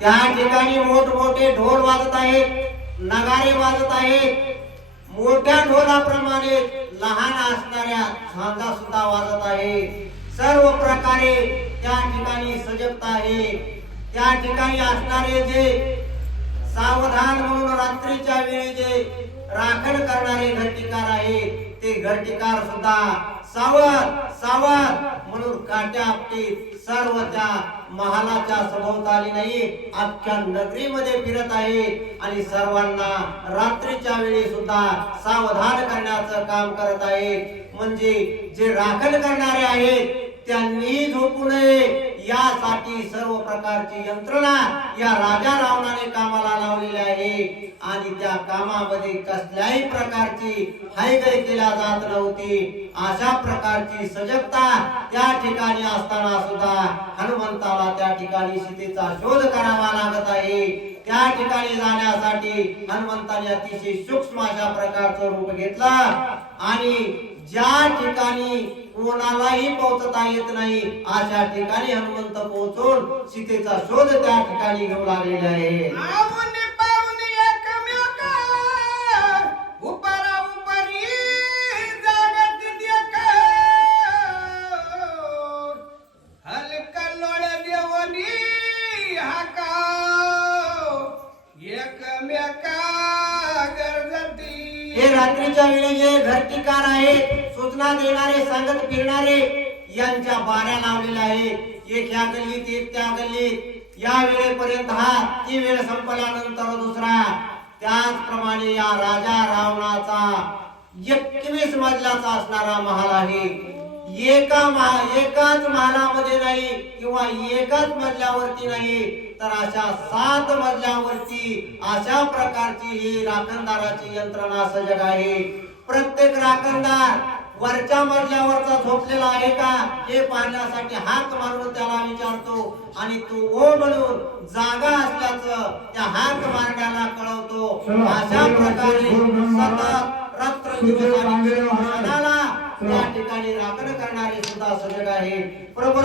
त्या ठिकाणी मोठमोठे ढोल वाजत आहेत नगारे वाजत आहेत. मोठ्या ढोलाप्रमाणे लहान असणाऱ्या झांजा सुद्धा वाजत आहे सर्व प्रकारे त्या ठिकाणी सजगता आहे. त्या ठिकाणी असणारे जे सावधान म्हणून रात्रीच्या वेळी जे राखण करणारे घरटीकार आहे ते घरटीकार सुद्धा सावध सावध म्हणून काट्या आपटी सर्व त्या महालाच्या सभोवताली नाही अख्ख्या नगरीमध्ये फिरत आहे आणि सर्वांना रात्रीच्या वेळी सुद्धा सावधान करण्याचं काम करत आहे म्हणजे जे राखण करणारे आहेत त्यांनी झोपू नये. यासाठी सर्व प्रकारची यंत्रणा या राजा रावणाने कामाला लावलेली आहे. आणि त्या कामामध्ये कसल्याही प्रकारची हायगय केल्या जात नव्हती. अशा प्रकारची सजगता त्या ठिकाणी असताना सुद्धा हनुमंताला त्या ठिकाणी सीतेचा शोध करावा लागत आहे. त्या ठिकाणी जाण्यासाठी हनुमंताने अतिशय सूक्ष्म अशा प्रकारचं रूप घेतलं. आणि ज्या ठिकाणी कोणालाही पोहोचता येत नाही अशा ठिकाणी हनुमंत पोहोचून सीतेचा शोध त्या ठिकाणी घेऊ लागलेला आहे. हे रात्रीच्या वेळी जे घरटीकार आहेत सूचना देणारे सांगत फिरणारे यांच्या बाऱ्या लावलेल्या आहेत. एक या गल्लीत एक त्या गल्लीत या वेळेपर्यंत हा ती वेळ संपल्यानंतर दुसरा. त्याचप्रमाणे या राजा रावणाचा एकवीस मजल्याचा असणारा महाल आहे. एका महा एकाच महालामध्ये नाही किंवा एकाच मजल्यावरती नाही तर अशा सात मजल्यावरती अशा प्रकारची ही राखणदाराची यंत्रणा सजग आहे. प्रत्येक राखणदार वरच्या मजल्यावरचा झोपलेला आहे का? हे पाहण्यासाठी हाक मारून त्याला विचारतो आणि तो ओ म्हणून जागा असल्याचं त्या हाक मारण्याला कळवतो. अशा प्रकारे सतत रात्र दिवस आणि क्षणाला त्या ठिकाणी राखण करणारे सुद्धा सजग आहे. प्रभू